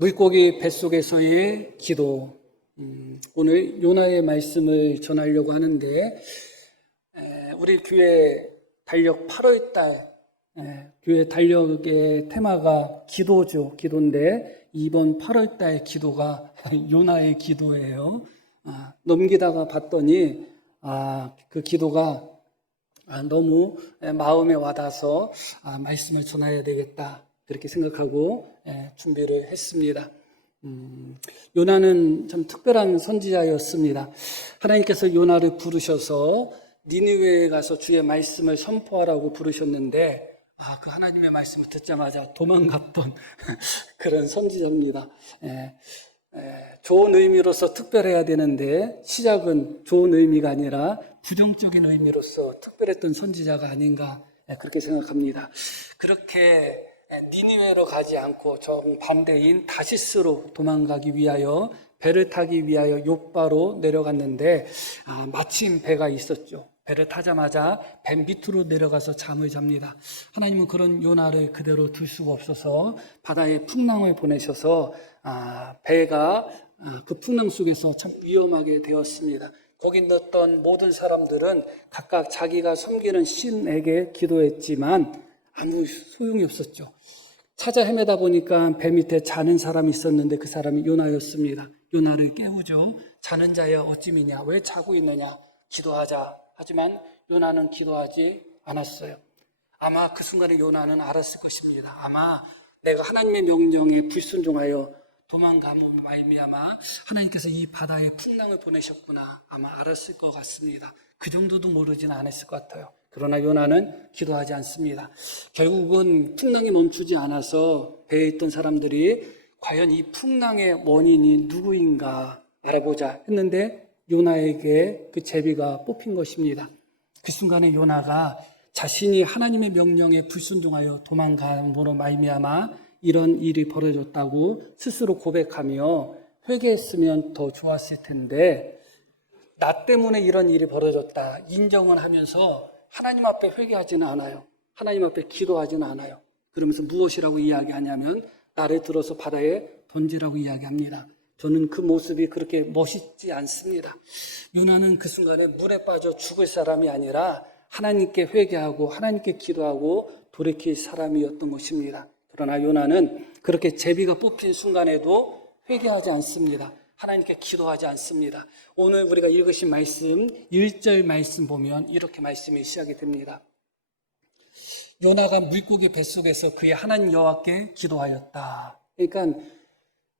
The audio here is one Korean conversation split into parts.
물고기 뱃속에서의 기도. 오늘 요나의 말씀을 전하려고 하는데, 우리 교회 달력 8월달 교회 달력의 테마가 기도죠. 기도인데 이번 8월달 기도가 요나의 기도예요. 넘기다가 봤더니 그 기도가 너무 마음에 와닿아서 말씀을 전해야 되겠다, 그렇게 생각하고 준비를 했습니다. 요나는 참 특별한 선지자였습니다. 하나님께서 요나를 부르셔서 니느웨에 가서 주의 말씀을 선포하라고 부르셨는데 그 하나님의 말씀을 듣자마자 도망갔던 그런 선지자입니다. 좋은 의미로서 특별해야 되는데 시작은 좋은 의미가 아니라 부정적인 의미로서 특별했던 선지자가 아닌가, 그렇게 생각합니다. 그렇게 니느웨로 가지 않고 정반대인 다시스로 도망가기 위하여 배를 타기 위하여 욥바로 내려갔는데 마침 배가 있었죠. 배를 타자마자 배 밑으로 내려가서 잠을 잡니다. 하나님은 그런 요나를 그대로 둘 수가 없어서 바다에 풍랑을 보내셔서 배가 그 풍랑 속에서 참 위험하게 되었습니다. 거기 넣었던 모든 사람들은 각각 자기가 섬기는 신에게 기도했지만 아무 소용이 없었죠. 찾아 헤매다 보니까 배 밑에 자는 사람이 있었는데 그 사람이 요나였습니다. 요나를 깨우죠. 자는 자여 어찌 미냐, 왜 자고 있느냐, 기도하자. 하지만 요나는 기도하지 않았어요. 아마 그 순간에 요나는 알았을 것입니다. 아마 내가 하나님의 명령에 불순종하여 도망감으로 말미암아 하나님께서 이 바다에 풍랑을 보내셨구나, 아마 알았을 것 같습니다. 그 정도도 모르지는 않았을 것 같아요. 그러나 요나는 기도하지 않습니다. 결국은 풍랑이 멈추지 않아서 배에 있던 사람들이 과연 이 풍랑의 원인이 누구인가 알아보자 했는데 요나에게 그 제비가 뽑힌 것입니다. 그 순간에 요나가 자신이 하나님의 명령에 불순종하여 도망감으로 말미암아 이런 일이 벌어졌다고 스스로 고백하며 회개했으면 더 좋았을 텐데, 나 때문에 이런 일이 벌어졌다 인정을 하면서 하나님 앞에 회개하지는 않아요. 하나님 앞에 기도하지는 않아요. 그러면서 무엇이라고 이야기하냐면 나를 들어서 바다에 던지라고 이야기합니다. 저는 그 모습이 그렇게 멋있지 않습니다. 요나는 그 순간에 물에 빠져 죽을 사람이 아니라 하나님께 회개하고 하나님께 기도하고 돌이킬 사람이었던 것입니다. 그러나 요나는 그렇게 제비가 뽑힌 순간에도 회개하지 않습니다. 하나님께 기도하지 않습니다. 오늘 우리가 읽으신 말씀 1절 말씀 보면 이렇게 말씀이 시작이 됩니다. 요나가 물고기 뱃속에서 그의 하나님 여호와께 기도하였다. 그러니까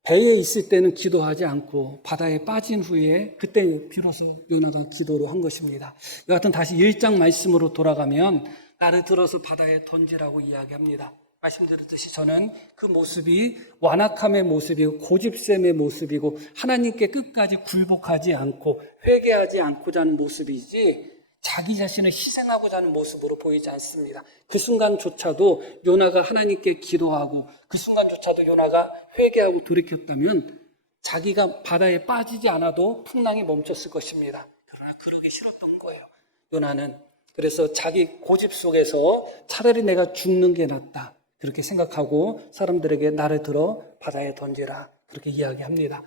배에 있을 때는 기도하지 않고 바다에 빠진 후에 그때 비로소 요나가 기도를 한 것입니다. 여하튼 다시 1장 말씀으로 돌아가면 나를 들어서 바다에 던지라고 이야기합니다. 말씀드렸듯이 저는 그 모습이 완악함의 모습이고 고집셈의 모습이고 하나님께 끝까지 굴복하지 않고 회개하지 않고자 하는 모습이지 자기 자신을 희생하고자 하는 모습으로 보이지 않습니다. 그 순간조차도 요나가 하나님께 기도하고 그 순간조차도 요나가 회개하고 돌이켰다면 자기가 바다에 빠지지 않아도 풍랑이 멈췄을 것입니다. 그러나 그러기 싫었던 거예요. 요나는 그래서 자기 고집 속에서 차라리 내가 죽는 게 낫다, 그렇게 생각하고 사람들에게 나를 들어 바다에 던지라, 그렇게 이야기합니다.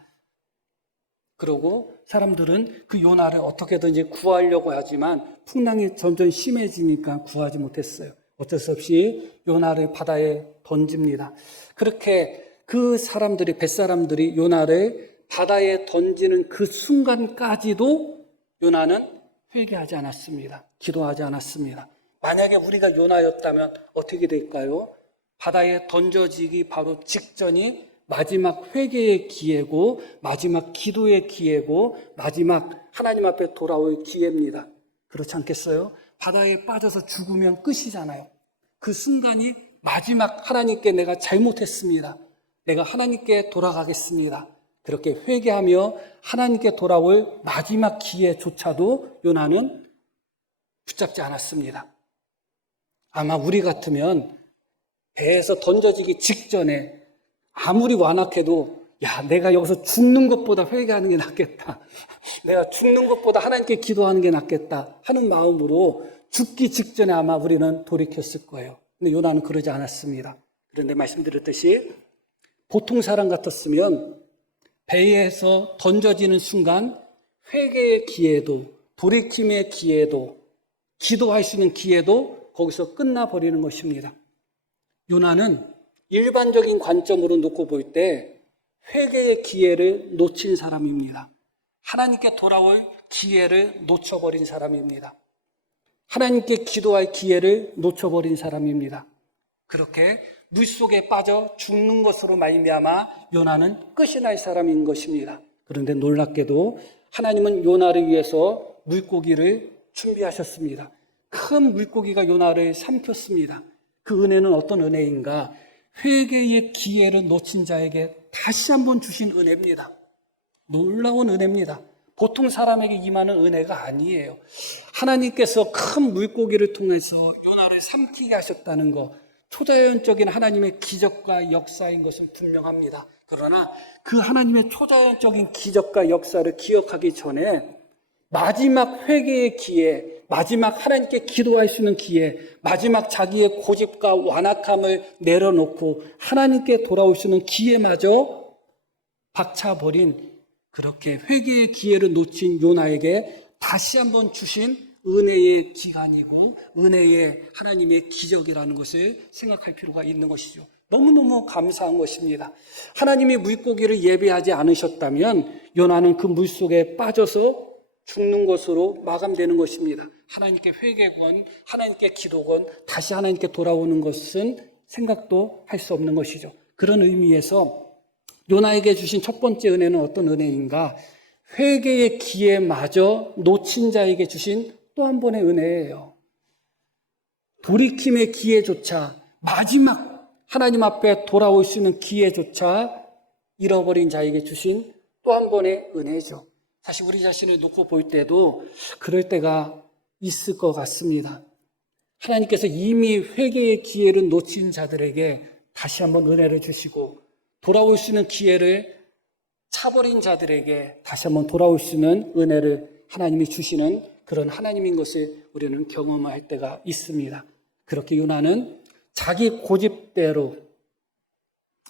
그러고 사람들은 그 요나를 어떻게든지 구하려고 하지만 풍랑이 점점 심해지니까 구하지 못했어요. 어쩔 수 없이 요나를 바다에 던집니다. 그렇게 그 사람들이, 뱃사람들이 요나를 바다에 던지는 그 순간까지도 요나는 회개하지 않았습니다. 기도하지 않았습니다. 만약에 우리가 요나였다면 어떻게 될까요? 바다에 던져지기 바로 직전이 마지막 회개의 기회고 마지막 기도의 기회고 마지막 하나님 앞에 돌아올 기회입니다. 그렇지 않겠어요? 바다에 빠져서 죽으면 끝이잖아요. 그 순간이 마지막, 하나님께 내가 잘못했습니다, 내가 하나님께 돌아가겠습니다, 그렇게 회개하며 하나님께 돌아올 마지막 기회조차도 요나는 붙잡지 않았습니다. 아마 우리 같으면 배에서 던져지기 직전에 아무리 완악해도 내가 여기서 죽는 것보다 회개하는 게 낫겠다, 내가 죽는 것보다 하나님께 기도하는 게 낫겠다 하는 마음으로 죽기 직전에 아마 우리는 돌이켰을 거예요. 근데 요나는 그러지 않았습니다. 그런데 말씀드렸듯이 보통 사람 같았으면 배에서 던져지는 순간 회개의 기회도, 돌이킴의 기회도, 기도할 수 있는 기회도 거기서 끝나버리는 것입니다. 요나는 일반적인 관점으로 놓고 볼 때 회개의 기회를 놓친 사람입니다. 하나님께 돌아올 기회를 놓쳐버린 사람입니다. 하나님께 기도할 기회를 놓쳐버린 사람입니다. 그렇게 물속에 빠져 죽는 것으로 말미암아 요나는 끝이 날 사람인 것입니다. 그런데 놀랍게도 하나님은 요나를 위해서 물고기를 준비하셨습니다. 큰 물고기가 요나를 삼켰습니다. 그 은혜는 어떤 은혜인가? 회개의 기회를 놓친 자에게 다시 한번 주신 은혜입니다. 놀라운 은혜입니다. 보통 사람에게 임하는 은혜가 아니에요. 하나님께서 큰 물고기를 통해서 요나를 삼키게 하셨다는 것, 초자연적인 하나님의 기적과 역사인 것은 분명합니다. 그러나 그 하나님의 초자연적인 기적과 역사를 기억하기 전에 마지막 회개의 기회, 마지막 하나님께 기도할 수 있는 기회, 마지막 자기의 고집과 완악함을 내려놓고 하나님께 돌아올 수 있는 기회마저 박차버린, 그렇게 회개의 기회를 놓친 요나에게 다시 한번 주신 은혜의 기간이고 은혜의 하나님의 기적이라는 것을 생각할 필요가 있는 것이죠. 너무너무 감사한 것입니다. 하나님이 물고기를 예비하지 않으셨다면 요나는 그 물속에 빠져서 죽는 것으로 마감되는 것입니다. 하나님께 회개건 하나님께 기도건 다시 하나님께 돌아오는 것은 생각도 할 수 없는 것이죠. 그런 의미에서 요나에게 주신 첫 번째 은혜는 어떤 은혜인가? 회개의 기회마저 놓친 자에게 주신 또 한 번의 은혜예요. 돌이킴의 기회조차, 마지막 하나님 앞에 돌아올 수 있는 기회조차 잃어버린 자에게 주신 또 한 번의 은혜죠. 사실 우리 자신을 놓고 볼 때도 그럴 때가 있을 것 같습니다. 하나님께서 이미 회개의 기회를 놓친 자들에게 다시 한번 은혜를 주시고 돌아올 수 있는 기회를 차버린 자들에게 다시 한번 돌아올 수 있는 은혜를 하나님이 주시는 그런 하나님인 것을 우리는 경험할 때가 있습니다. 그렇게 요나는 자기 고집대로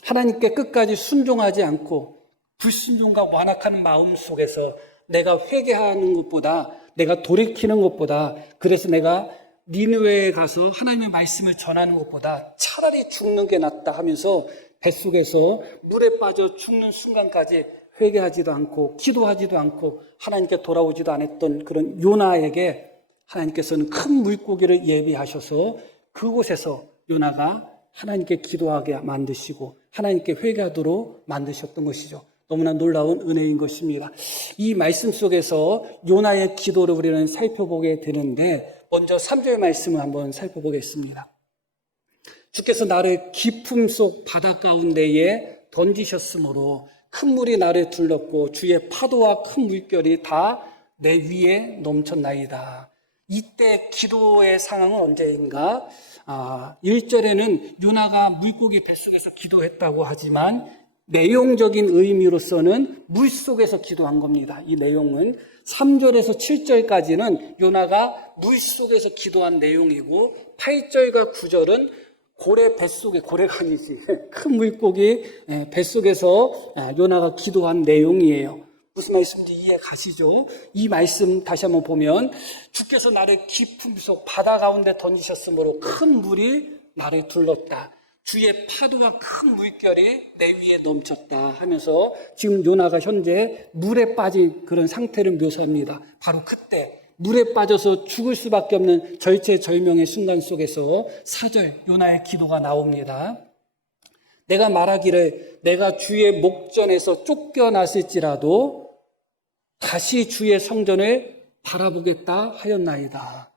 하나님께 끝까지 순종하지 않고 불순종과 완악한 마음 속에서 내가 회개하는 것보다, 내가 돌이키는 것보다, 그래서 내가 니느웨에 가서 하나님의 말씀을 전하는 것보다 차라리 죽는 게 낫다 하면서 뱃속에서 물에 빠져 죽는 순간까지 회개하지도 않고 기도하지도 않고 하나님께 돌아오지도 않았던 그런 요나에게 하나님께서는 큰 물고기를 예비하셔서 그곳에서 요나가 하나님께 기도하게 만드시고 하나님께 회개하도록 만드셨던 것이죠. 너무나 놀라운 은혜인 것입니다. 이 말씀 속에서 요나의 기도를 우리는 살펴보게 되는데 먼저 3절 말씀을 한번 살펴보겠습니다. 주께서 나를 깊음 속 바다 가운데에 던지셨으므로 큰 물이 나를 둘렀고 주의 파도와 큰 물결이 다 내 위에 넘쳤나이다. 이때 기도의 상황은 언제인가? 1절에는 요나가 물고기 뱃속에서 기도했다고 하지만 내용적인 의미로서는 물속에서 기도한 겁니다. 이 내용은 3절에서 7절까지는 요나가 물속에서 기도한 내용이고 8절과 9절은 고래 뱃속에, 고래가 아니지, 큰 물고기 뱃속에서 요나가 기도한 내용이에요. 무슨 말씀인지 이해 가시죠? 이 말씀 다시 한번 보면 주께서 나를 깊은 속 바다 가운데 던지셨으므로 큰 물이 나를 둘렀다. 주의 파도와 큰 물결이 내 위에 넘쳤다 하면서 지금 요나가 현재 물에 빠진 그런 상태를 묘사합니다. 바로 그때 물에 빠져서 죽을 수밖에 없는 절체절명의 순간 속에서 4절 요나의 기도가 나옵니다. 내가 말하기를 내가 주의 목전에서 쫓겨났을지라도 다시 주의 성전을 바라보겠다 하였나이다.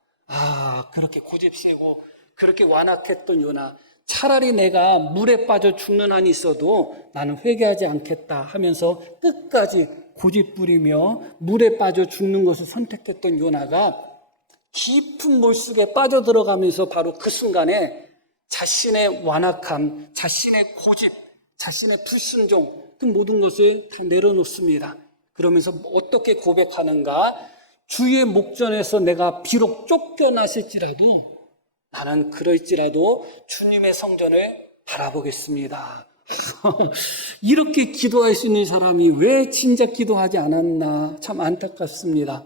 그렇게 고집세고 그렇게 완악했던 요나, 차라리 내가 물에 빠져 죽는 한이 있어도 나는 회개하지 않겠다 하면서 끝까지 고집부리며 물에 빠져 죽는 것을 선택했던 요나가 깊은 물속에 빠져들어가면서 바로 그 순간에 자신의 완악함, 자신의 고집, 자신의 불순종 그 모든 것을 다 내려놓습니다. 그러면서 어떻게 고백하는가? 주의 목전에서 내가 비록 쫓겨났을지라도 나는 그럴지라도 주님의 성전을 바라보겠습니다 이렇게 기도할 수 있는 사람이 왜 진작 기도하지 않았나 참 안타깝습니다.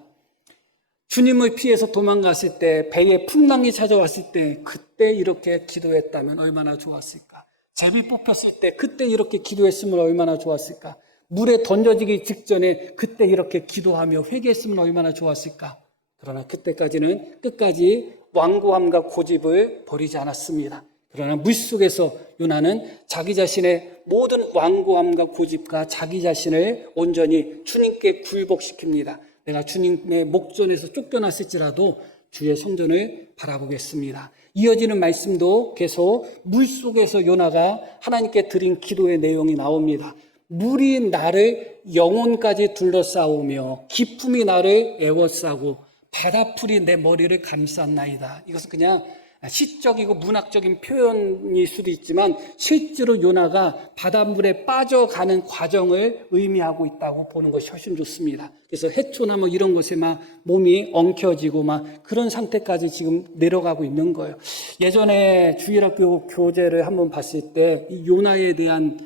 주님을 피해서 도망갔을 때, 배에 풍랑이 찾아왔을 때 그때 이렇게 기도했다면 얼마나 좋았을까. 제비 뽑혔을 때 그때 이렇게 기도했으면 얼마나 좋았을까. 물에 던져지기 직전에 그때 이렇게 기도하며 회개했으면 얼마나 좋았을까. 그러나 그때까지는 끝까지 완고함과 고집을 버리지 않았습니다. 그러나 물속에서 요나는 자기 자신의 모든 완고함과 고집과 자기 자신을 온전히 주님께 굴복시킵니다. 내가 주님의 목전에서 쫓겨났을지라도 주의 성전을 바라보겠습니다. 이어지는 말씀도 계속 물속에서 요나가 하나님께 드린 기도의 내용이 나옵니다. 물이 나를 영혼까지 둘러싸우며 기품이 나를 에워싸고 바다풀이 내 머리를 감쌌나이다. 이것은 그냥 시적이고 문학적인 표현일 수도 있지만 실제로 요나가 바닷물에 빠져가는 과정을 의미하고 있다고 보는 것이 훨씬 좋습니다. 그래서 해초나 뭐 이런 것에 막 몸이 엉켜지고 막 그런 상태까지 지금 내려가고 있는 거예요. 예전에 주일학교 교재를 한번 봤을 때 이 요나에 대한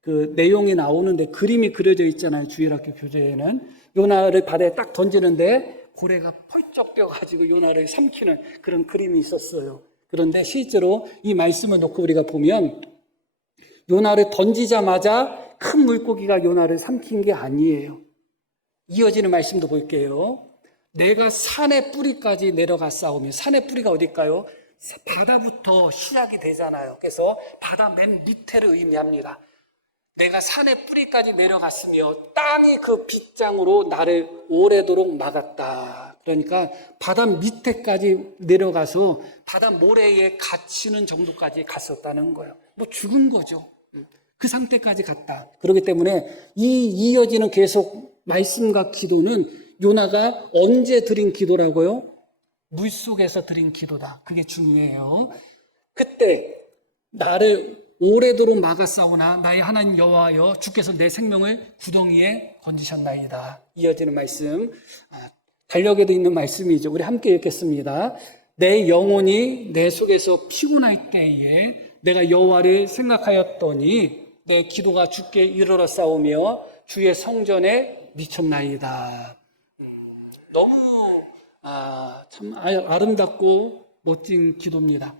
그 내용이 나오는데 그림이 그려져 있잖아요. 주일학교 교재에는 요나를 바다에 딱 던지는데 고래가 펄쩍 뛰어가지고 요나를 삼키는 그런 그림이 있었어요. 그런데 실제로 이 말씀을 놓고 우리가 보면 요나를 던지자마자 큰 물고기가 요나를 삼킨 게 아니에요. 이어지는 말씀도 볼게요. 내가 산의 뿌리까지 내려가 싸우며, 산의 뿌리가 어딜까요? 바다부터 시작이 되잖아요. 그래서 바다 맨 밑에를 의미합니다. 내가 산의 뿌리까지 내려갔으며 땅이 그 빗장으로 나를 오래도록 막았다. 그러니까 바다 밑에까지 내려가서 바다 모래에 갇히는 정도까지 갔었다는 거예요. 뭐 죽은 거죠. 그 상태까지 갔다. 그렇기 때문에 이 이어지는 계속 말씀과 기도는 요나가 언제 드린 기도라고요? 물속에서 드린 기도다. 그게 중요해요. 그때 나를 오래도록 막았사오나 나의 하나님 여호와여 주께서 내 생명을 구덩이에 건지셨나이다. 이어지는 말씀, 달력에도 있는 말씀이죠. 우리 함께 읽겠습니다. 내 영혼이 내 속에서 피곤할 때에 내가 여호와를 생각하였더니 내 기도가 주께 이르러 싸우며 주의 성전에 미쳤나이다. 너무 참 아름답고 멋진 기도입니다.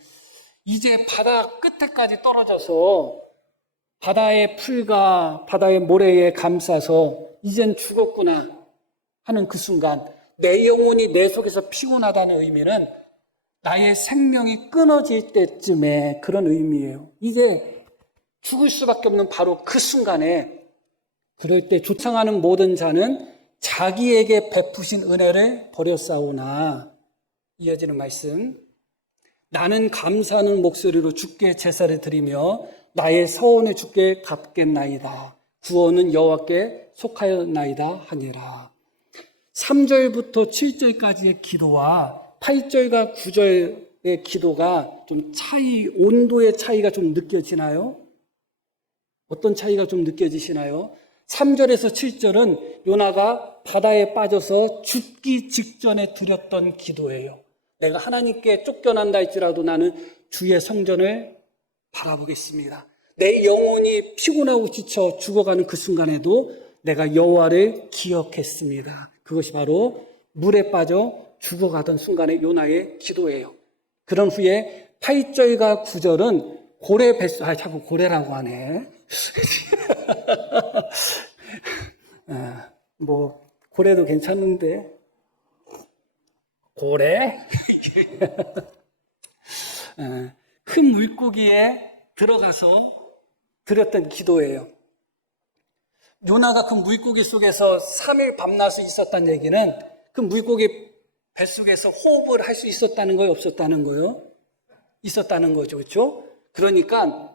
이제 바다 끝에까지 떨어져서 바다의 풀과 바다의 모래에 감싸서 이젠 죽었구나 하는 그 순간 내 영혼이 내 속에서 피곤하다는 의미는 나의 생명이 끊어질 때쯤에 그런 의미예요. 이제 죽을 수밖에 없는 바로 그 순간에 그럴 때 조창하는 모든 자는 자기에게 베푸신 은혜를 버렸사오나 이어지는 말씀 나는 감사하는 목소리로 주께 제사를 드리며 나의 서원을 주께 갚겠나이다. 구원은 여호와께 속하였나이다 하니라. 3절부터 7절까지의 기도와 8절과 9절의 기도가 좀 온도의 차이가 좀 느껴지나요? 어떤 차이가 좀 느껴지시나요? 3절에서 7절은 요나가 바다에 빠져서 죽기 직전에 드렸던 기도예요. 내가 하나님께 쫓겨난다 할지라도 나는 주의 성전을 바라보겠습니다. 내 영혼이 피곤하고 지쳐 죽어가는 그 순간에도 내가 여호와를 기억했습니다. 그것이 바로 물에 빠져 죽어가던 순간의 요나의 기도예요. 그런 후에 8절과 9절은 고래 뱃속, 자꾸 고래라고 하네. 뭐 고래도 괜찮은데 고래? 큰 물고기에 들어가서 드렸던 기도예요. 요나가 그 물고기 속에서 3일 밤낮을 있었다는 얘기는 그 물고기 뱃속에서 호흡을 할 수 있었다는 거예요? 없었다는 거예요? 있었다는 거죠. 그렇죠? 그러니까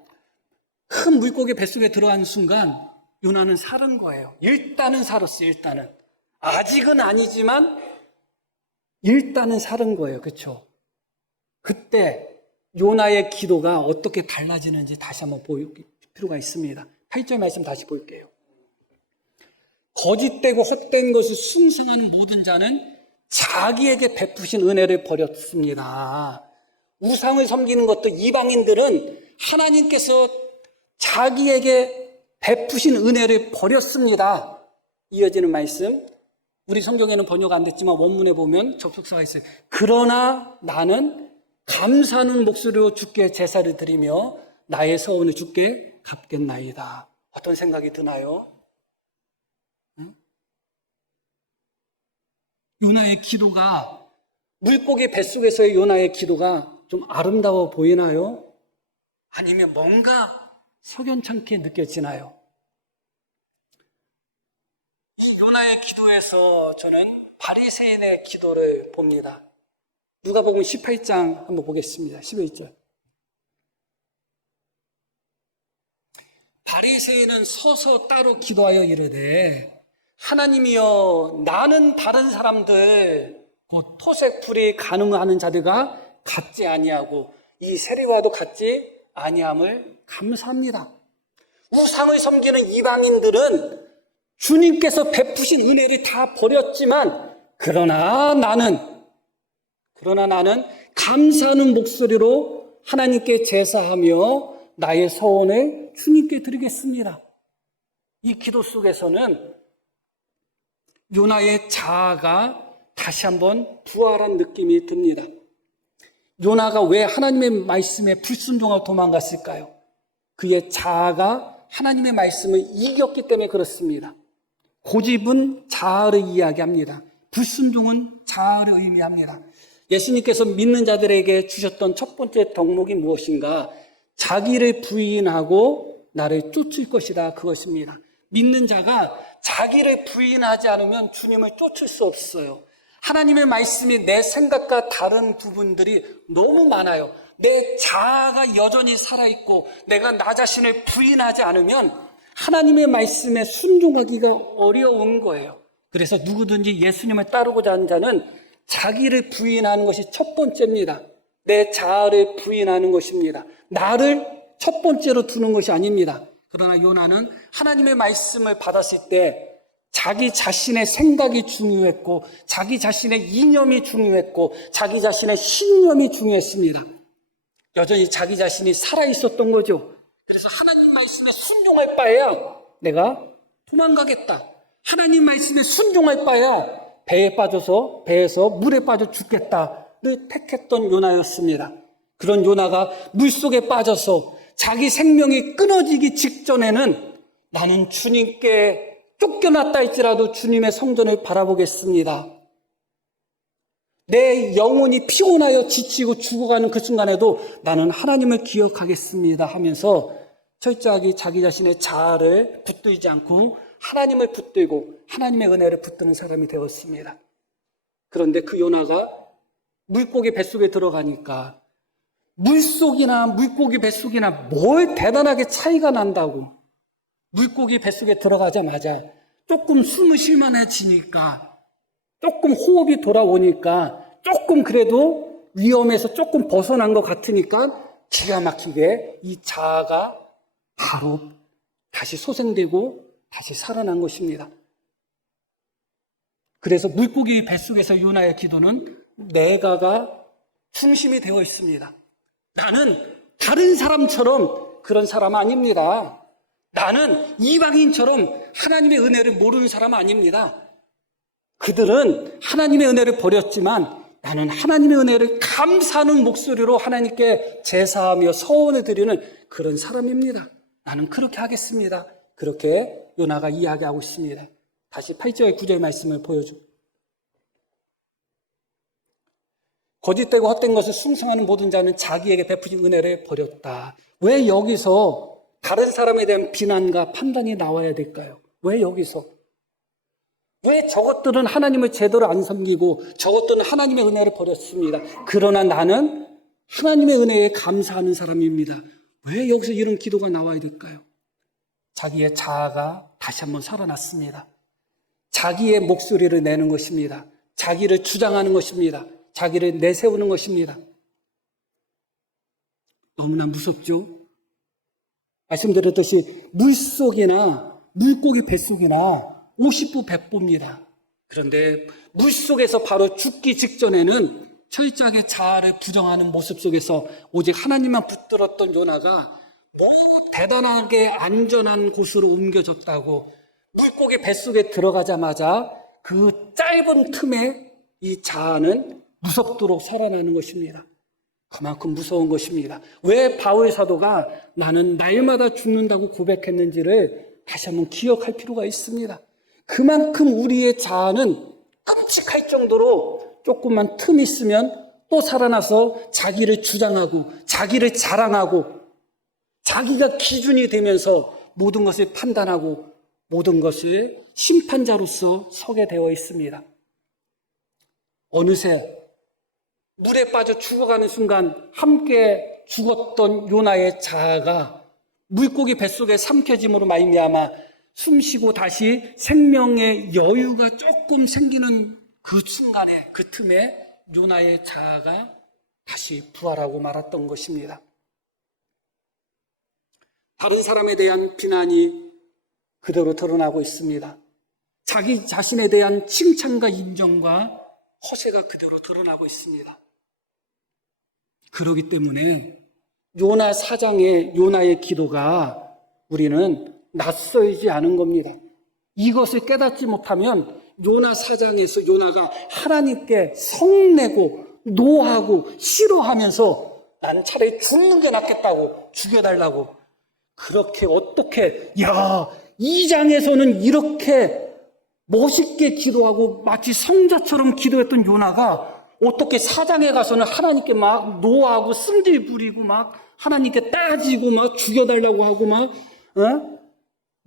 큰 물고기 뱃속에 들어간 순간 요나는 살은 거예요. 일단은 살았어요. 일단은. 아직은 아니지만 일단은 살은 거예요. 그렇죠? 그때 요나의 기도가 어떻게 달라지는지 다시 한번 볼 필요가 있습니다. 8절 말씀 다시 볼게요. 거짓되고 헛된 것을 순성하는 모든 자는 자기에게 베푸신 은혜를 버렸습니다. 우상을 섬기는 것도 이방인들은 하나님께서 자기에게 베푸신 은혜를 버렸습니다. 이어지는 말씀, 우리 성경에는 번역 안 됐지만 원문에 보면 접속사가 있어요. 그러나 나는 감사하는 목소리로 주께 제사를 드리며 나의 서원을 주께 갚겠나이다. 어떤 생각이 드나요? 요나의 기도가, 물고기 뱃속에서의 요나의 기도가 좀 아름다워 보이나요? 아니면 뭔가 석연찮게 느껴지나요? 이 요나의 기도에서 저는 바리새인의 기도를 봅니다. 누가복음 18장 한번 보겠습니다. 11절. 바리새인은 서서 따로 기도하여 이르되 하나님이여, 나는 다른 사람들 곧 토색 불이 가늠하는 자들과 같지 아니하고 이 세리와도 같지 아니함을 감사합니다. 우상을 섬기는 이방인들은 주님께서 베푸신 은혜를 다 버렸지만 그러나 나는 감사하는 목소리로 하나님께 제사하며 나의 서원을 주님께 드리겠습니다. 이 기도 속에서는 요나의 자아가 다시 한번 부활한 느낌이 듭니다. 요나가 왜 하나님의 말씀에 불순종하고 도망갔을까요? 그의 자아가 하나님의 말씀을 이겼기 때문에 그렇습니다. 고집은 자아를 이야기합니다. 불순종은 자아를 의미합니다. 예수님께서 믿는 자들에게 주셨던 첫 번째 덕목이 무엇인가? 자기를 부인하고 나를 쫓을 것이다. 그것입니다. 믿는 자가 자기를 부인하지 않으면 주님을 쫓을 수 없어요. 하나님의 말씀이 내 생각과 다른 부분들이 너무 많아요. 내 자아가 여전히 살아있고 내가 나 자신을 부인하지 않으면 하나님의 말씀에 순종하기가 어려운 거예요. 그래서 누구든지 예수님을 따르고자 하는 자는 자기를 부인하는 것이 첫 번째입니다. 내 자아를 부인하는 것입니다. 나를 첫 번째로 두는 것이 아닙니다. 그러나 요나는 하나님의 말씀을 받았을 때 자기 자신의 생각이 중요했고 자기 자신의 이념이 중요했고 자기 자신의 신념이 중요했습니다. 여전히 자기 자신이 살아있었던 거죠. 그래서 하나님 말씀에 순종할 바에야 내가 도망가겠다. 하나님 말씀에 순종할 바에야 배에서 물에 빠져 죽겠다를 택했던 요나였습니다. 그런 요나가 물속에 빠져서 자기 생명이 끊어지기 직전에는 나는 주님께 쫓겨났다 할지라도 주님의 성전을 바라보겠습니다. 내 영혼이 피곤하여 지치고 죽어가는 그 순간에도 나는 하나님을 기억하겠습니다 하면서 철저하게 자기 자신의 자아를 붙들지 않고 하나님을 붙들고 하나님의 은혜를 붙드는 사람이 되었습니다. 그런데 그 요나가 물고기 뱃속에 들어가니까 물속이나 물고기 뱃속이나 뭘 대단하게 차이가 난다고. 물고기 뱃속에 들어가자마자 조금 숨을 쉴만해지니까 조금 호흡이 돌아오니까 조금 그래도 위험에서 조금 벗어난 것 같으니까 기가 막히게 이 자아가 바로 다시 소생되고 다시 살아난 것입니다. 그래서 물고기 뱃속에서 요나의 기도는 내가가 중심이 되어 있습니다. 나는 다른 사람처럼 그런 사람 아닙니다. 나는 이방인처럼 하나님의 은혜를 모르는 사람 아닙니다. 그들은 하나님의 은혜를 버렸지만 나는 하나님의 은혜를 감사하는 목소리로 하나님께 제사하며 서원을 드리는 그런 사람입니다. 나는 그렇게 하겠습니다. 그렇게 요나가 이야기하고 있습니다. 다시 8절 9절 말씀을 보여줘. 거짓되고 헛된 것을 숭상하는 모든 자는 자기에게 베푸신 은혜를 버렸다. 왜 여기서 다른 사람에 대한 비난과 판단이 나와야 될까요? 왜 여기서? 왜 저것들은 하나님을 제대로 안 섬기고 저것들은 하나님의 은혜를 버렸습니다. 그러나 나는 하나님의 은혜에 감사하는 사람입니다. 왜 여기서 이런 기도가 나와야 될까요? 자기의 자아가 다시 한번 살아났습니다. 자기의 목소리를 내는 것입니다. 자기를 주장하는 것입니다. 자기를 내세우는 것입니다. 너무나 무섭죠? 말씀드렸듯이 물속이나 물고기 뱃속이나 50부 100부입니다. 그런데 물속에서 바로 죽기 직전에는 철저하게 자아를 부정하는 모습 속에서 오직 하나님만 붙들었던 요나가 대단하게 안전한 곳으로 옮겨졌다고 물고기 뱃속에 들어가자마자 그 짧은 틈에 이 자아는 무섭도록 살아나는 것입니다. 그만큼 무서운 것입니다. 왜 바울 사도가 나는 날마다 죽는다고 고백했는지를 다시 한번 기억할 필요가 있습니다. 그만큼 우리의 자아는 끔찍할 정도로 조금만 틈이 있으면 또 살아나서 자기를 주장하고 자기를 자랑하고 자기가 기준이 되면서 모든 것을 판단하고 모든 것을 심판자로서 서게 되어 있습니다. 어느새 물에 빠져 죽어가는 순간 함께 죽었던 요나의 자아가 물고기 뱃속에 삼켜짐으로 말미암아 숨쉬고 다시 생명의 여유가 조금 생기는 그 순간에 그 틈에 요나의 자아가 다시 부활하고 말았던 것입니다. 다른 사람에 대한 비난이 그대로 드러나고 있습니다. 자기 자신에 대한 칭찬과 인정과 허세가 그대로 드러나고 있습니다. 그렇기 때문에 요나 4장의 요나의 기도가 우리는 낯설지 않은 겁니다. 이것을 깨닫지 못하면 요나 4장에서 요나가 하나님께 성내고 노하고 싫어하면서 난 차라리 죽는 게 낫겠다고 죽여달라고 그렇게 어떻게 2장에서는 이렇게 멋있게 기도하고 마치 성자처럼 기도했던 요나가 어떻게 4장에 가서는 하나님께 막 노하고 승질 부리고 막 하나님께 따지고 막 죽여달라고 하고 막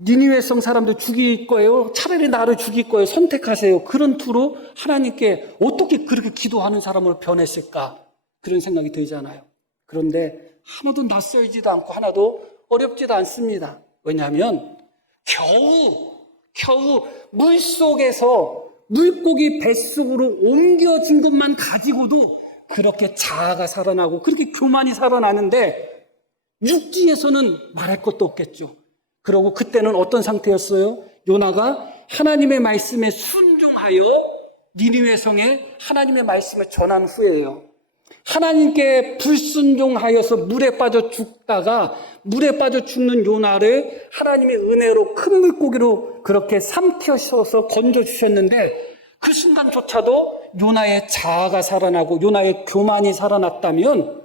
니니웨 성 사람들 죽일 거예요. 차라리 나를 죽일 거예요. 선택하세요. 그런 투로 하나님께 어떻게 그렇게 기도하는 사람으로 변했을까? 그런 생각이 들잖아요. 그런데 하나도 낯설지도 않고 하나도 어렵지도 않습니다. 왜냐하면 겨우 물속에서 물고기 뱃속으로 옮겨진 것만 가지고도 그렇게 자아가 살아나고 그렇게 교만이 살아나는데 육지에서는 말할 것도 없겠죠. 그러고 그때는 어떤 상태였어요? 요나가 하나님의 말씀에 순종하여 니느웨 성에 하나님의 말씀을 전한 후에요. 하나님께 불순종하여서 물에 빠져 죽다가 물에 빠져 죽는 요나를 하나님의 은혜로 큰 물고기로 그렇게 삼켜셔서 건져주셨는데 그 순간조차도 요나의 자아가 살아나고 요나의 교만이 살아났다면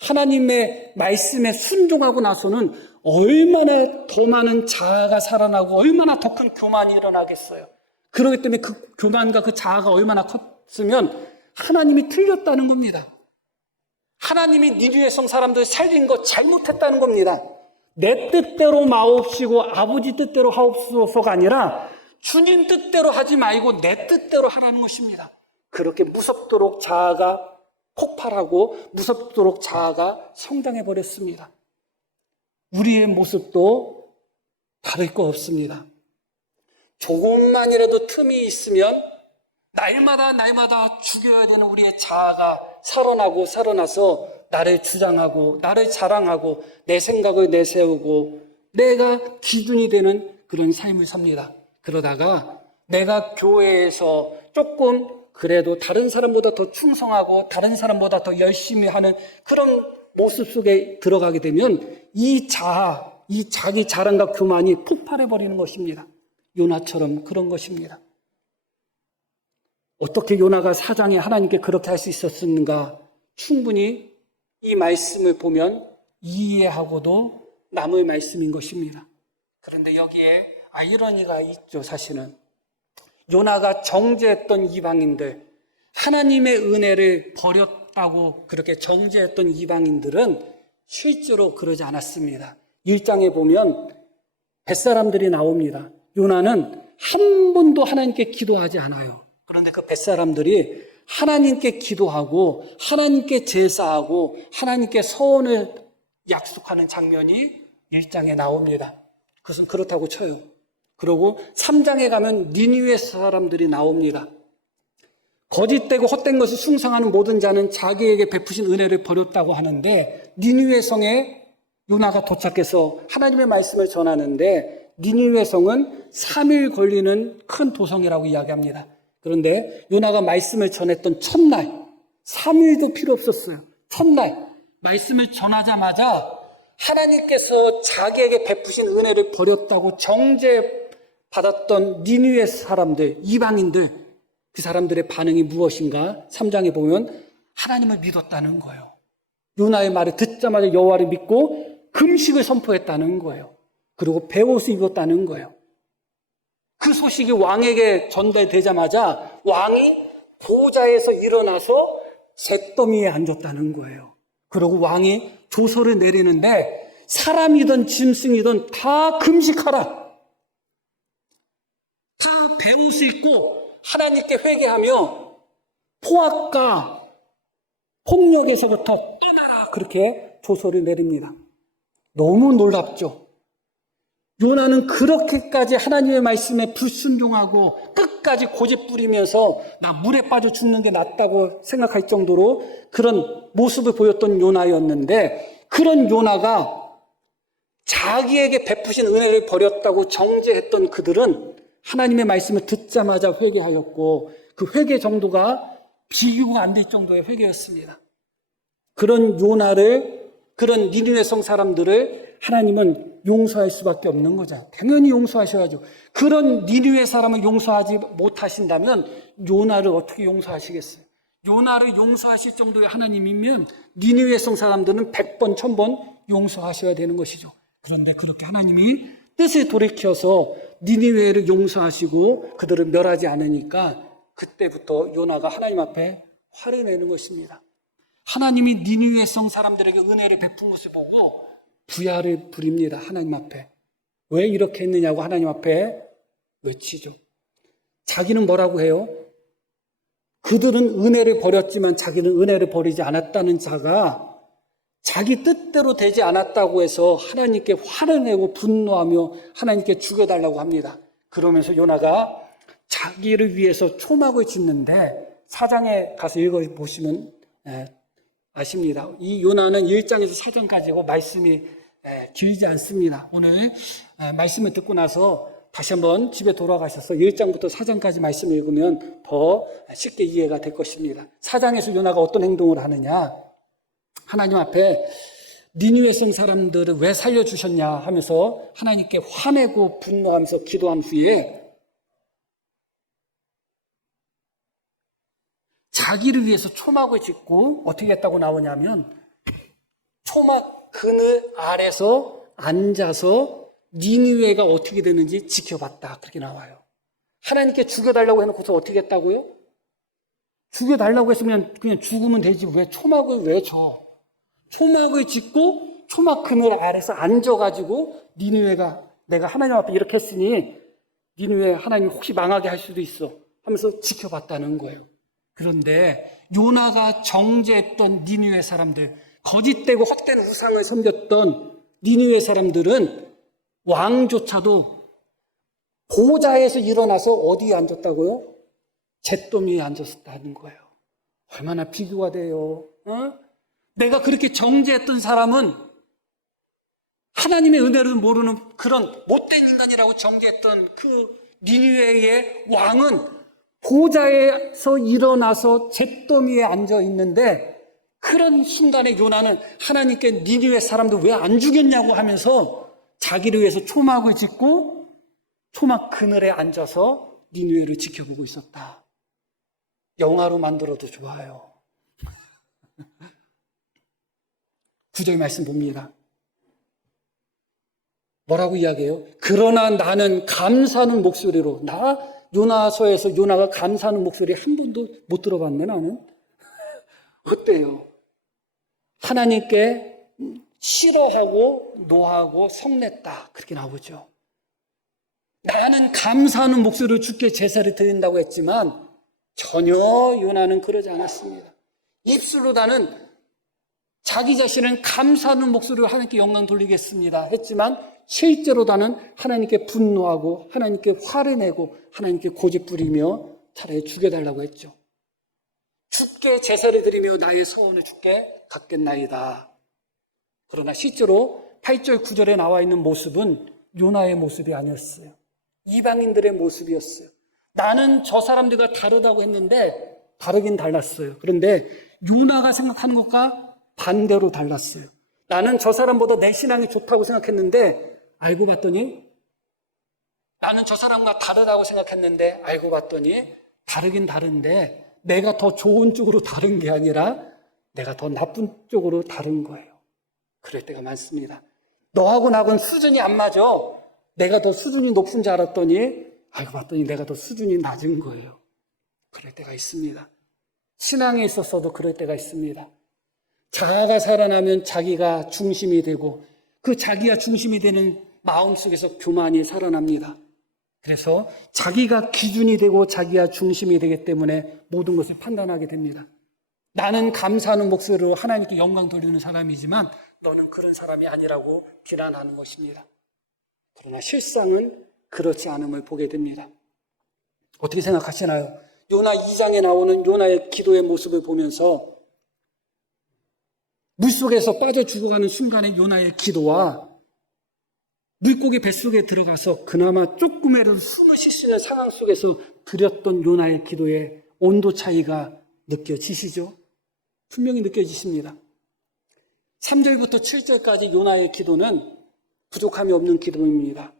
하나님의 말씀에 순종하고 나서는 얼마나 더 많은 자아가 살아나고 얼마나 더 큰 교만이 일어나겠어요. 그렇기 때문에 그 교만과 그 자아가 얼마나 컸으면 하나님이 틀렸다는 겁니다. 하나님이 니느웨 성 사람들 살린 거 잘못했다는 겁니다. 내 뜻대로 마옵시고 아버지 뜻대로 하옵소서가 아니라 주님 뜻대로 하지 말고 내 뜻대로 하라는 것입니다. 그렇게 무섭도록 자아가 폭발하고 무섭도록 자아가 성장해버렸습니다. 우리의 모습도 다를 거 없습니다. 조금만이라도 틈이 있으면 날마다 죽여야 되는 우리의 자아가 살아나서 나를 주장하고 나를 자랑하고 내 생각을 내세우고 내가 기준이 되는 그런 삶을 삽니다. 그러다가 내가 교회에서 조금 그래도 다른 사람보다 더 충성하고 다른 사람보다 더 열심히 하는 그런 모습 속에 들어가게 되면 이 자아, 이 자기 자랑과 교만이 폭발해버리는 것입니다. 요나처럼 그런 것입니다. 어떻게 요나가 4장에 하나님께 그렇게 할 수 있었는가? 충분히 이 말씀을 보면 이해하고도 남을 말씀인 것입니다. 그런데 여기에 아이러니가 있죠, 사실은. 요나가 정죄했던 이방인들, 하나님의 은혜를 버렸다고 그렇게 정죄했던 이방인들은 실제로 그러지 않았습니다. 1장에 보면 뱃사람들이 나옵니다. 요나는 한 번도 하나님께 기도하지 않아요. 그런데 그 뱃사람들이 하나님께 기도하고 하나님께 제사하고 하나님께 서원을 약속하는 장면이 1장에 나옵니다. 그것은 그렇다고 쳐요. 그리고 3장에 가면 니느웨 사람들이 나옵니다. 거짓되고 헛된 것을 숭상하는 모든 자는 자기에게 베푸신 은혜를 버렸다고 하는데 니느웨 성에 요나가 도착해서 하나님의 말씀을 전하는데 니느웨 성은 3일 걸리는 큰 도성이라고 이야기합니다. 그런데 요나가 말씀을 전했던 첫날 3일도 필요 없었어요. 첫날 말씀을 전하자마자 하나님께서 자기에게 베푸신 은혜를 버렸다고 정죄받았던 니느웨 사람들, 이방인들, 그 사람들의 반응이 무엇인가? 3장에 보면 하나님을 믿었다는 거예요. 요나의 말을 듣자마자 여호와를 믿고 금식을 선포했다는 거예요. 그리고 베옷을 입었다는 거예요. 그 소식이 왕에게 전달되자마자 왕이 보좌에서 일어나서 잿더미에 앉았다는 거예요. 그리고 왕이 조서를 내리는데 사람이든 짐승이든 다 금식하라. 다 베옷을 입고 하나님께 회개하며 포악과 폭력에서부터 떠나라. 그렇게 조서를 내립니다. 너무 놀랍죠. 요나는 그렇게까지 하나님의 말씀에 불순종하고 끝까지 고집 부리면서 나 물에 빠져 죽는 게 낫다고 생각할 정도로 그런 모습을 보였던 요나였는데, 그런 요나가 자기에게 베푸신 은혜를 버렸다고 정죄했던 그들은 하나님의 말씀을 듣자마자 회개하였고, 그 회개 정도가 비교가 안 될 정도의 회개였습니다. 그런 요나를, 그런 니느웨 성 사람들을 하나님은 용서할 수밖에 없는 거죠. 당연히 용서하셔야죠. 그런 니느웨 사람을 용서하지 못하신다면 요나를 어떻게 용서하시겠어요? 요나를 용서하실 정도의 하나님이면 니느웨 성 사람들은 100번, 1000번 용서하셔야 되는 것이죠. 그런데 그렇게 하나님이 뜻을 돌이켜서 니느웨를 용서하시고 그들을 멸하지 않으니까 그때부터 요나가 하나님 앞에 화를 내는 것입니다. 하나님이 니느웨 성 사람들에게 은혜를 베푼 것을 보고 부야를 부립니다. 하나님 앞에. 왜 이렇게 했느냐고 하나님 앞에 외치죠. 자기는 뭐라고 해요? 그들은 은혜를 버렸지만 자기는 은혜를 버리지 않았다는 자가 자기 뜻대로 되지 않았다고 해서 하나님께 화를 내고 분노하며 하나님께 죽여달라고 합니다. 그러면서 요나가 자기를 위해서 초막을 짓는데 4장에 가서 읽어보시면 아십니다. 이 요나는 1장에서 4장까지고 말씀이 길지 않습니다. 오늘 말씀을 듣고 나서 다시 한번 집에 돌아가셔서 1장부터 4장까지 말씀을 읽으면 더 쉽게 이해가 될 것입니다. 4장에서 요나가 어떤 행동을 하느냐? 하나님 앞에 니느웨 성 사람들을 왜 살려주셨냐 하면서 하나님께 화내고 분노하면서 기도한 후에 자기를 위해서 초막을 짓고 어떻게 했다고 나오냐면 초막 그늘 아래서 앉아서 니느웨가 어떻게 되는지 지켜봤다. 그렇게 나와요. 하나님께 죽여달라고 해놓고서 어떻게 했다고요? 죽여달라고 했으면 그냥 죽으면 되지 왜 초막을 왜 줘? 초막을 짓고 초막 그늘 아래서 앉아가지고 니느웨가 내가 하나님 앞에 이렇게 했으니 니느웨 하나님 혹시 망하게 할 수도 있어 하면서 지켜봤다는 거예요. 그런데 요나가 정죄했던 니느웨 사람들, 거짓되고 헛된 우상을 섬겼던 니느웨 사람들은 왕조차도 보좌에서 일어나서 어디에 앉았다고요? 잿더미에 앉았다는 거예요. 얼마나 비교가 돼요. 내가 그렇게 정죄했던 사람은 하나님의 은혜를 모르는 그런 못된 인간이라고 정죄했던 그 니느웨의 왕은 보좌에서 일어나서 잿더미에 앉아 있는데 그런 순간에 요나는 하나님께 니느웨 사람들 왜 안 죽였냐고 하면서 자기를 위해서 초막을 짓고 초막 그늘에 앉아서 니느웨를 지켜보고 있었다. 영화로 만들어도 좋아요. 9절 말씀 봅니다. 뭐라고 이야기해요? 그러나 나는 감사하는 목소리로 요나서에서 요나가 감사하는 목소리 한 번도 못 들어봤네 나는. 어때요? 하나님께 싫어하고 노하고 성냈다 그렇게 나오죠. 나는 감사하는 목소리로 주께 제사를 드린다고 했지만 전혀 요나는 그러지 않았습니다. 입술로 나는 자기 자신은 감사하는 목소리로 하나님께 영광 돌리겠습니다 했지만 실제로 나는 하나님께 분노하고 하나님께 화를 내고 하나님께 고집 부리며 차라리 죽여달라고 했죠. 주께 제사를 드리며 나의 소원을 주께 갚겠나이다. 그러나 실제로 8절 9절에 나와 있는 모습은 요나의 모습이 아니었어요. 이방인들의 모습이었어요. 나는 저 사람들과 다르다고 했는데 다르긴 달랐어요. 그런데 요나가 생각하는 것과 반대로 달랐어요. 나는 저 사람보다 내 신앙이 좋다고 생각했는데 알고 봤더니 나는 저 사람과 다르다고 생각했는데 알고 봤더니 다르긴 다른데 내가 더 좋은 쪽으로 다른 게 아니라 내가 더 나쁜 쪽으로 다른 거예요. 그럴 때가 많습니다. 너하고 나하고는 수준이 안 맞아. 내가 더 수준이 높은 줄 알았더니 알고 봤더니 내가 더 수준이 낮은 거예요. 그럴 때가 있습니다. 신앙에 있어서도 그럴 때가 있습니다. 자아가 살아나면 자기가 중심이 되고 그 자기가 중심이 되는 마음속에서 교만이 살아납니다. 그래서 자기가 기준이 되고 자기가 중심이 되기 때문에 모든 것을 판단하게 됩니다. 나는 감사하는 목소리로 하나님께 영광 돌리는 사람이지만 너는 그런 사람이 아니라고 비난하는 것입니다. 그러나 실상은 그렇지 않음을 보게 됩니다. 어떻게 생각하시나요? 요나 2장에 나오는 요나의 기도의 모습을 보면서 물속에서 빠져 죽어가는 순간의 요나의 기도와 물고기 뱃속에 들어가서 그나마 조금이라도 숨을 쉴 수 있는 상황 속에서 드렸던 요나의 기도의 온도 차이가 느껴지시죠? 분명히 느껴지십니다. 3절부터 7절까지 요나의 기도는 부족함이 없는 기도입니다.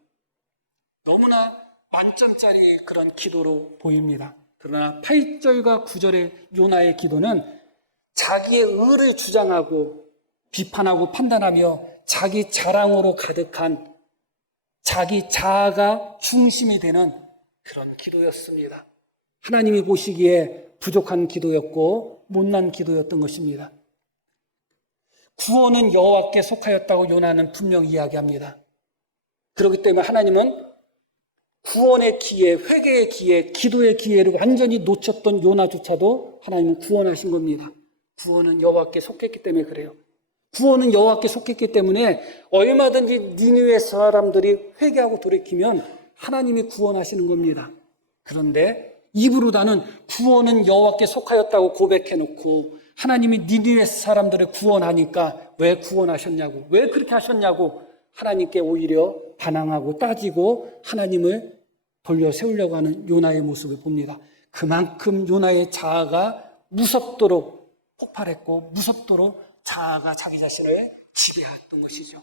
너무나 만점짜리 그런 기도로 보입니다. 그러나 8절과 9절의 요나의 기도는 자기의 의를 주장하고 비판하고 판단하며 자기 자랑으로 가득한 자기 자아가 중심이 되는 그런 기도였습니다. 하나님이 보시기에 부족한 기도였고 못난 기도였던 것입니다. 구원은 여호와께 속하였다고 요나는 분명히 이야기합니다. 그렇기 때문에 하나님은 구원의 기회, 회개의 기회, 기도의 기회를 완전히 놓쳤던 요나조차도 하나님은 구원하신 겁니다. 구원은 여호와께 속했기 때문에 그래요. 구원은 여호와께 속했기 때문에 얼마든지 니느웨 사람들이 회개하고 돌이키면 하나님이 구원하시는 겁니다. 그런데 입으로 나는 구원은 여호와께 속하였다고 고백해놓고 하나님이 니느웨 사람들을 구원하니까 왜 구원하셨냐고, 왜 그렇게 하셨냐고 하나님께 오히려 반항하고 따지고 하나님을 돌려 세우려고 하는 요나의 모습을 봅니다. 그만큼 요나의 자아가 무섭도록 폭발했고 무섭도록 자아가 자기 자신을 지배했던 것이죠.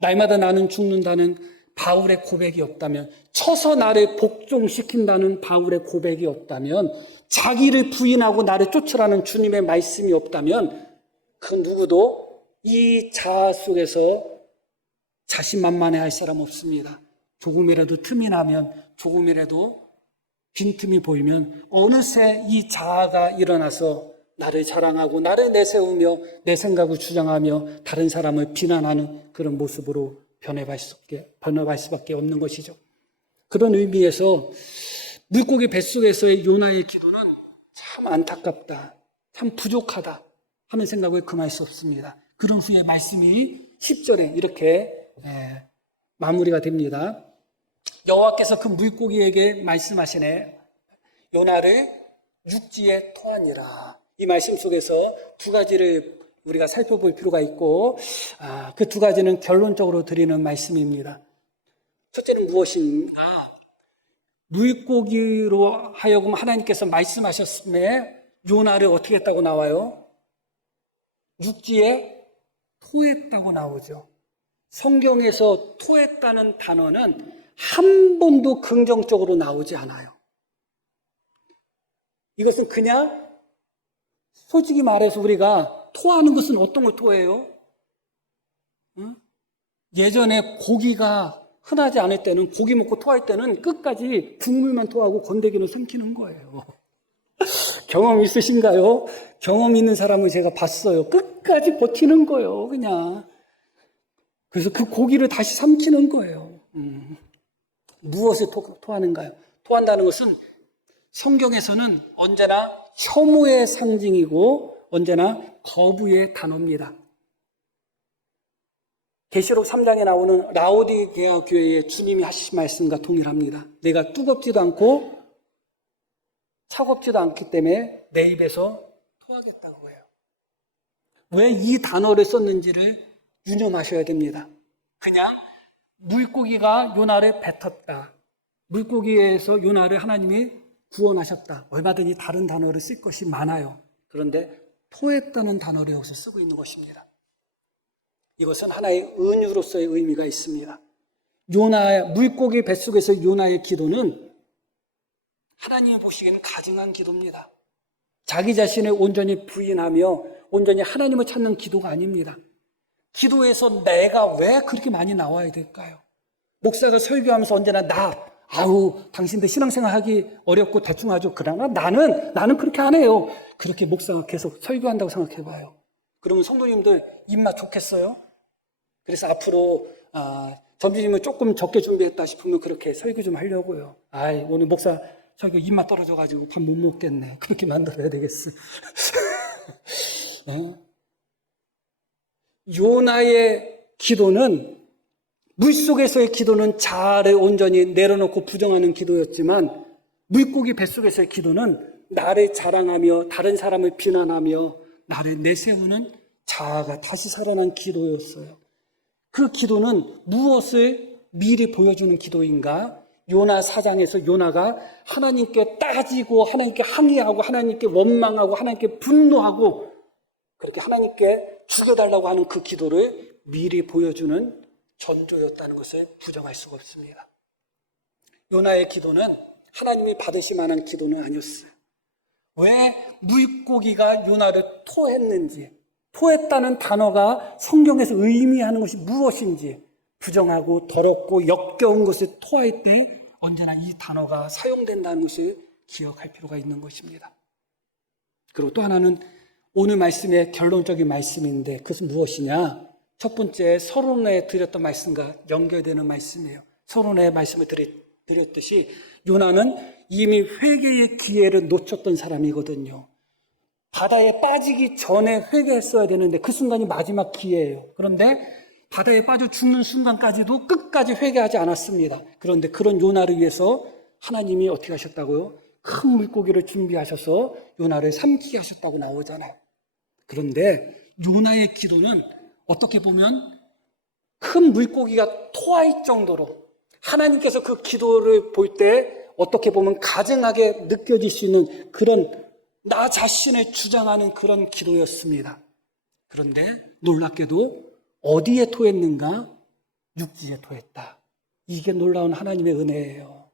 날마다 나는 죽는다는 바울의 고백이 없다면, 쳐서 나를 복종시킨다는 바울의 고백이 없다면, 자기를 부인하고 나를 쫓으라는 주님의 말씀이 없다면 그 누구도 이 자아 속에서 자신만만해 사람 없습니다. 조금이라도 틈이 나면, 조금이라도 빈틈이 보이면 어느새 이 자아가 일어나서 나를 자랑하고 나를 내세우며 내 생각을 주장하며 다른 사람을 비난하는 그런 모습으로 변해갈 수밖에 없는 것이죠. 그런 의미에서 물고기 뱃속에서의 요나의 기도는 참 안타깝다, 참 부족하다 하는 생각을 금할 수 없습니다. 그런 후에 말씀이 10절에 이렇게 마무리가 됩니다. 여호와께서 그 물고기에게 말씀하시네, 요나를 육지에 토하니라. 이 말씀 속에서 두 가지를 우리가 살펴볼 필요가 있고, 그 두 가지는 결론적으로 드리는 말씀입니다. 첫째는 무엇인가? 물고기로 하여금 하나님께서 말씀하셨음에 요나를 어떻게 했다고 나와요? 육지에 토했다고 나오죠. 성경에서 토했다는 단어는 한 번도 긍정적으로 나오지 않아요. 이것은 그냥 솔직히 말해서 우리가 토하는 것은 어떤 걸 토해요? 예전에 고기가 흔하지 않을 때는, 고기 먹고 토할 때는 끝까지 국물만 토하고 건더기는 삼키는 거예요. 경험 있으신가요? 경험 있는 사람을 제가 봤어요. 끝까지 버티는 거예요, 그냥. 그래서 그 고기를 다시 삼키는 거예요. 무엇을 토하는가요? 토한다는 것은 성경에서는 언제나 혐오의 상징이고 언제나 거부의 단어입니다. 계시록 3장에 나오는 라오디게아 교회의 주님이 하신 말씀과 동일합니다. 내가 뜨겁지도 않고 차갑지도 않기 때문에 내 입에서 토하겠다고 해요. 왜 이 단어를 썼는지를 유념하셔야 됩니다. 그냥 물고기가 요나를 뱉었다, 물고기에서 요나를 하나님이 구원하셨다, 얼마든지 다른 단어를 쓸 것이 많아요. 그런데 토했다는 단어를 여기서 쓰고 있는 것입니다. 이것은 하나의 은유로서의 의미가 있습니다. 물고기 뱃속에서 요나의 기도는 하나님이 보시기에는 가증한 기도입니다. 자기 자신을 온전히 부인하며 온전히 하나님을 찾는 기도가 아닙니다. 기도에서 내가 왜 그렇게 많이 나와야 될까요? 목사가 설교하면서 언제나 당신들 신앙생활 하기 어렵고 대충 하죠. 그러나 나는 그렇게 안 해요. 그렇게 목사가 계속 설교한다고 생각해봐요. 그러면 성도님들 입맛 좋겠어요? 그래서 앞으로 점주님은 조금 적게 준비했다 싶으면 그렇게 설교 좀 하려고요. 오늘 목사 설교 입맛 떨어져가지고 밥 못 먹겠네. 그렇게 만들어야 되겠어. 네. 요나의 기도는, 물속에서의 기도는 자아를 온전히 내려놓고 부정하는 기도였지만, 물고기 뱃속에서의 기도는 나를 자랑하며 다른 사람을 비난하며 나를 내세우는 자아가 다시 살아난 기도였어요. 그 기도는 무엇을 미리 보여주는 기도인가? 요나 4장에서 요나가 하나님께 따지고 하나님께 항의하고 하나님께 원망하고 하나님께 분노하고 그렇게 하나님께 죽여달라고 하는 그 기도를 미리 보여주는 전조였다는 것을 부정할 수가 없습니다. 요나의 기도는 하나님이 받으실 만한 기도는 아니었어요. 왜 물고기가 요나를 토했는지, 토했다는 단어가 성경에서 의미하는 것이 무엇인지, 부정하고 더럽고 역겨운 것을 토할 때 언제나 이 단어가 사용된다는 것을 기억할 필요가 있는 것입니다. 그리고 또 하나는 오늘 말씀의 결론적인 말씀인데 그것은 무엇이냐? 첫 번째 서론에 드렸던 말씀과 연결되는 말씀이에요. 서론의 말씀을 드렸듯이 요나는 이미 회개의 기회를 놓쳤던 사람이거든요. 바다에 빠지기 전에 회개했어야 되는데 그 순간이 마지막 기회예요. 그런데 바다에 빠져 죽는 순간까지도 끝까지 회개하지 않았습니다. 그런데 그런 요나를 위해서 하나님이 어떻게 하셨다고요? 큰 물고기를 준비하셔서 요나를 삼키게 하셨다고 나오잖아요. 그런데 요나의 기도는 어떻게 보면 큰 물고기가 토할 정도로 하나님께서 그 기도를 볼 때 어떻게 보면 가증하게 느껴질 수 있는 그런 나 자신을 주장하는 그런 기도였습니다. 그런데 놀랍게도 어디에 토했는가? 육지에 토했다. 이게 놀라운 하나님의 은혜예요.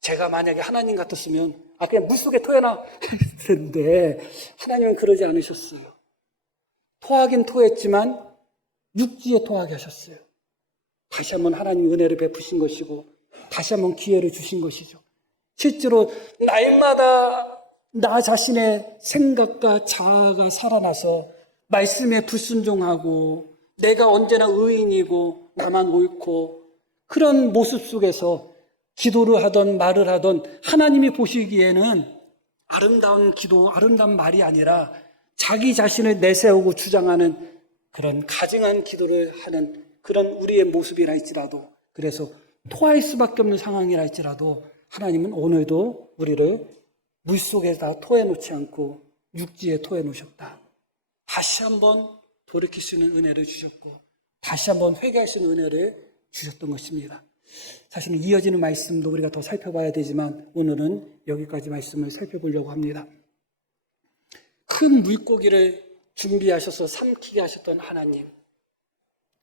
제가 만약에 하나님 같았으면 그냥 물속에 토해놔 했는데 하나님은 그러지 않으셨어요. 토하긴 토했지만 육지에 토하게 하셨어요. 다시 한번 하나님 은혜를 베푸신 것이고 다시 한번 기회를 주신 것이죠. 실제로 날마다 나 자신의 생각과 자아가 살아나서 말씀에 불순종하고 내가 언제나 의인이고 나만 옳고 그런 모습 속에서 기도를 하던 말을 하던 하나님이 보시기에는 아름다운 기도, 아름다운 말이 아니라 자기 자신을 내세우고 주장하는 그런 가증한 기도를 하는 그런 우리의 모습이라 할지라도 그래서 토할 수밖에 없는 상황이라 할지라도 하나님은 오늘도 우리를 물속에다 토해놓지 않고 육지에 토해놓으셨다. 다시 한번 돌이킬 수 있는 은혜를 주셨고 다시 한번 회개할 수 있는 은혜를 주셨던 것입니다. 사실은 이어지는 말씀도 우리가 더 살펴봐야 되지만 오늘은 여기까지 말씀을 살펴보려고 합니다. 큰 물고기를 준비하셔서 삼키게 하셨던 하나님.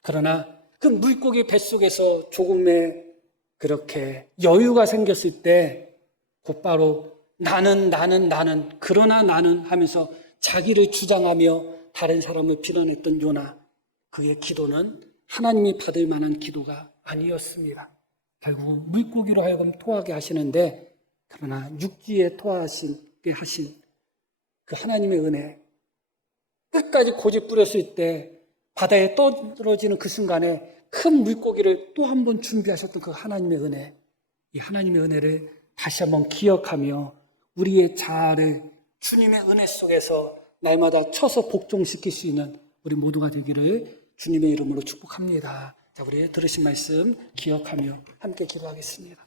그러나 그 물고기 뱃속에서 조금의 그렇게 여유가 생겼을 때 곧바로 나는 그러나 나는 하면서 자기를 주장하며 다른 사람을 비난했던 요나, 그의 기도는 하나님이 받을 만한 기도가 아니었습니다. 결국 물고기로 하여금 토하게 하시는데 그러나 육지에 토하시게 하신 그 하나님의 은혜, 끝까지 고집 부렸을 때 바다에 떨어지는 그 순간에 큰 물고기를 또 한 번 준비하셨던 그 하나님의 은혜, 이 하나님의 은혜를 다시 한번 기억하며 우리의 자아를 주님의 은혜 속에서 날마다 쳐서 복종시킬 수 있는 우리 모두가 되기를 주님의 이름으로 축복합니다. 자, 우리 들으신 말씀 기억하며 함께 기도하겠습니다.